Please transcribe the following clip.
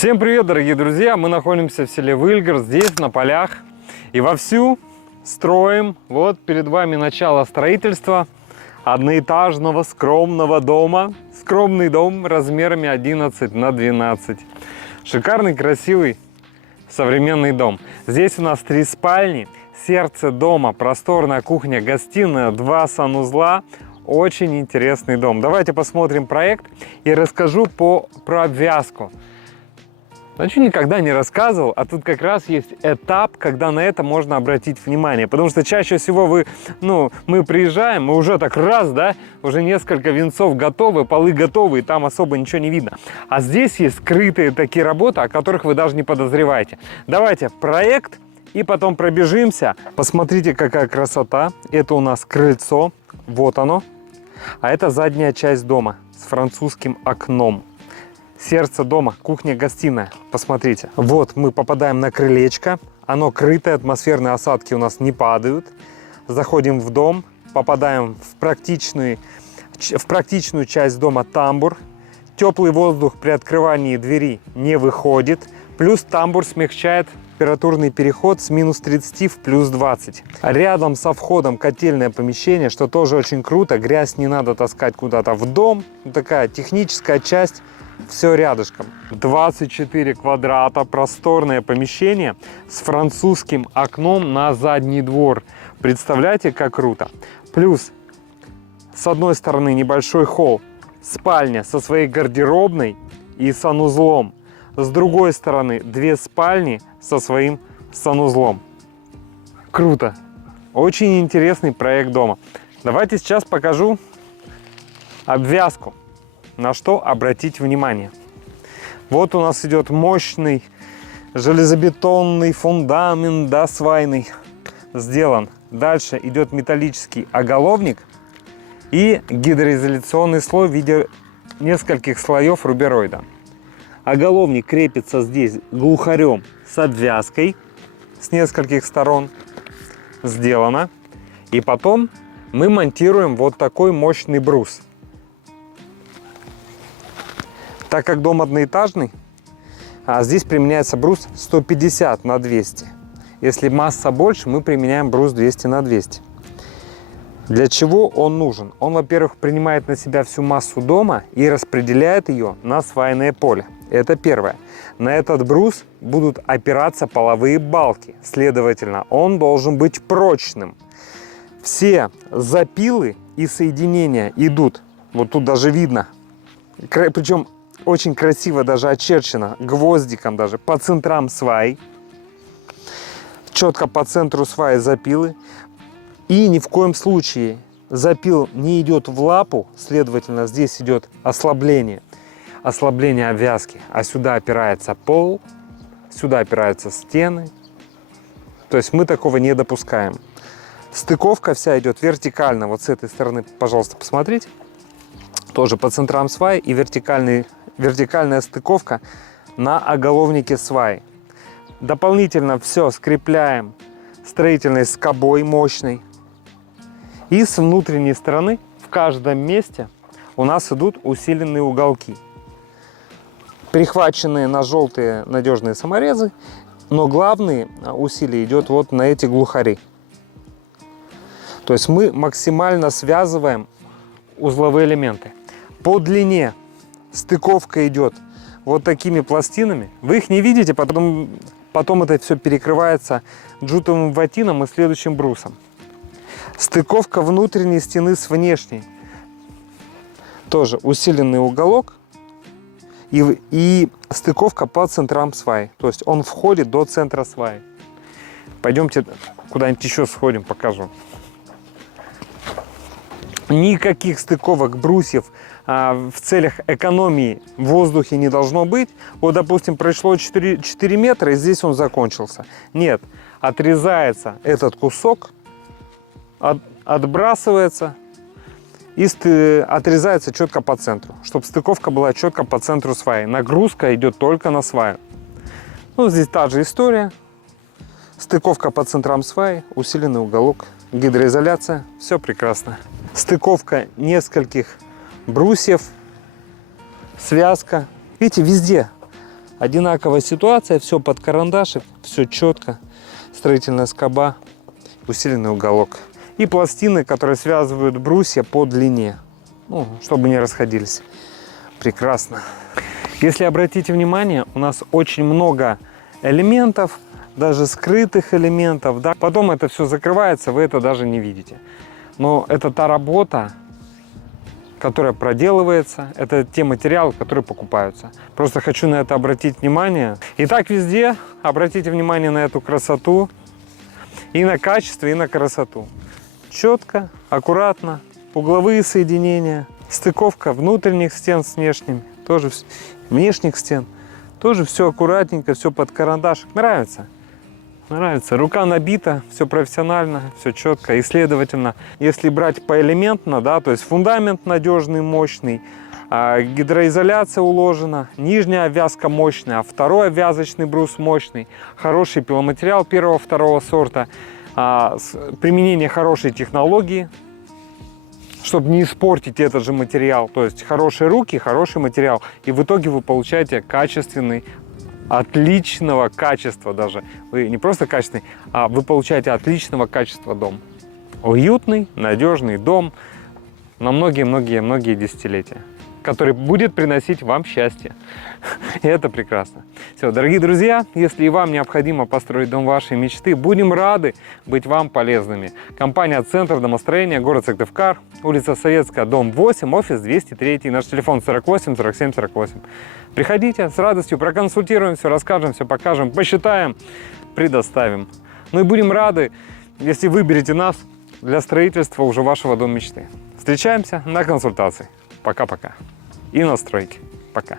Всем привет, дорогие друзья! Мы находимся в селе Выльгар, здесь на полях, и вовсю строим. Вот перед вами начало строительства одноэтажного скромного дома. Скромный дом размерами 11 на 12. Шикарный, красивый, современный дом. Здесь у нас 3 спальни, сердце дома, просторная кухня, гостиная, 2 санузла. Очень интересный дом. Давайте посмотрим проект и расскажу про обвязку. Ничего никогда не рассказывал, а тут как раз есть этап, когда на это можно обратить внимание. Потому что чаще всего мы приезжаем, мы уже так раз, да, уже несколько венцов готовы, полы готовы, и там особо ничего не видно. А здесь есть скрытые такие работы, о которых вы даже не подозреваете. Давайте проект и потом пробежимся. Посмотрите, какая красота. Это у нас крыльцо, вот оно. А это задняя часть дома с французским окном. Сердце дома, кухня-гостиная. Посмотрите. Вот мы попадаем на крылечко. Оно крытое, атмосферные осадки у нас не падают. Заходим в дом, попадаем в практичную часть дома, тамбур. Теплый воздух при открывании двери не выходит. Плюс тамбур смягчает температурный переход с минус 30 в плюс 20. Рядом со входом котельное помещение, что тоже очень круто. Грязь не надо таскать куда-то в дом. Такая техническая часть. Все рядышком. 24 квадрата, просторное помещение с французским окном на задний двор. Представляете, как круто? Плюс, с одной стороны, небольшой холл, спальня со своей гардеробной и санузлом. С другой стороны, 2 спальни со своим санузлом. Круто. Очень интересный проект дома. Давайте сейчас покажу обвязку. На что обратить внимание. Вот у нас идет мощный железобетонный фундамент, да, свайный, сделан. Дальше идет металлический оголовник и гидроизоляционный слой в виде нескольких слоев рубероида. Оголовник крепится здесь глухарем с обвязкой с нескольких сторон. Сделано. И потом мы монтируем вот такой мощный брус. Так как дом одноэтажный, здесь применяется брус 150 на 200. Если масса больше, мы применяем брус 200 на 200. Для чего он нужен? Он, во-первых, принимает на себя всю массу дома и распределяет ее на свайное поле. Это первое. На этот брус будут опираться половые балки. Следовательно, он должен быть прочным. Все запилы и соединения идут, вот тут даже видно, причем очень красиво даже очерчено гвоздиком даже по центрам свай. Четко по центру сваи запилы. И ни в коем случае запил не идет в лапу, следовательно, здесь идет ослабление обвязки. А сюда опирается пол, сюда опираются стены. То есть мы такого не допускаем. Стыковка вся идет вертикально. Вот с этой стороны, пожалуйста, посмотрите. Тоже по центрам сваи и вертикальная стыковка на оголовнике сваи. Дополнительно все скрепляем строительной скобой мощной. И с внутренней стороны в каждом месте у нас идут усиленные уголки. Прихваченные на желтые надежные саморезы, но главные усилия идет вот на эти глухари. То есть мы максимально связываем узловые элементы. По длине стыковка идет вот такими пластинами. Вы их не видите, потом это все перекрывается джутовым ватином и следующим брусом. Стыковка внутренней стены с внешней. Тоже усиленный уголок и стыковка по центрам сваи. То есть он входит до центра сваи. Пойдемте куда-нибудь еще сходим, покажу. Никаких стыковок брусьев в целях экономии в воздухе не должно быть. Вот, допустим, прошло 4 метра, и здесь он закончился. Нет, отрезается этот кусок, отбрасывается и отрезается четко по центру, чтобы стыковка была четко по центру сваи. Нагрузка идет только на сваю. Ну, здесь та же история. Стыковка по центрам сваи, усиленный уголок, гидроизоляция. Все прекрасно. Стыковка нескольких брусьев, связка. Видите, везде Одинаковая ситуация, все под карандашик, все четко. Строительная скоба, усиленный уголок. И пластины, которые связывают брусья по длине, ну, чтобы не расходились. Прекрасно. Если обратите внимание, у нас очень много элементов, даже скрытых элементов. Да? Потом это все закрывается, вы это даже не видите. Но это та работа, которая проделывается, это те материалы, которые покупаются. Просто хочу на это обратить внимание. И так везде обратите внимание на эту красоту. И на качество, и на красоту. Четко, аккуратно, угловые соединения, стыковка внутренних стен с внешними, тоже внешних стен. Тоже все аккуратненько, все под карандашик. Нравится? Нравится. Рука набита, все профессионально, все четко. И, следовательно, если брать поэлементно, да, то есть фундамент надежный, мощный, гидроизоляция уложена, нижняя обвязка мощная, второй обвязочный брус мощный, хороший пиломатериал первого-второго сорта, применение хорошей технологии, чтобы не испортить этот же материал. То есть хорошие руки, хороший материал. И в итоге вы получаете качественный, отличного качества даже. Вы не просто качественный, а вы получаете отличного качества дом. Уютный, надежный дом на многие-многие-многие десятилетия, который будет приносить вам счастье. И это прекрасно. Все, дорогие друзья, если и вам необходимо построить дом вашей мечты, будем рады быть вам полезными. Компания «Центр домостроения», город Сыктывкар, улица Советская, дом 8, офис 203, наш телефон 48 47 48. Приходите, с радостью проконсультируемся, расскажем, все покажем, посчитаем, предоставим. Ну и будем рады, если выберете нас для строительства уже вашего дома мечты. Встречаемся на консультации. Пока-пока. И на стройке. Пока.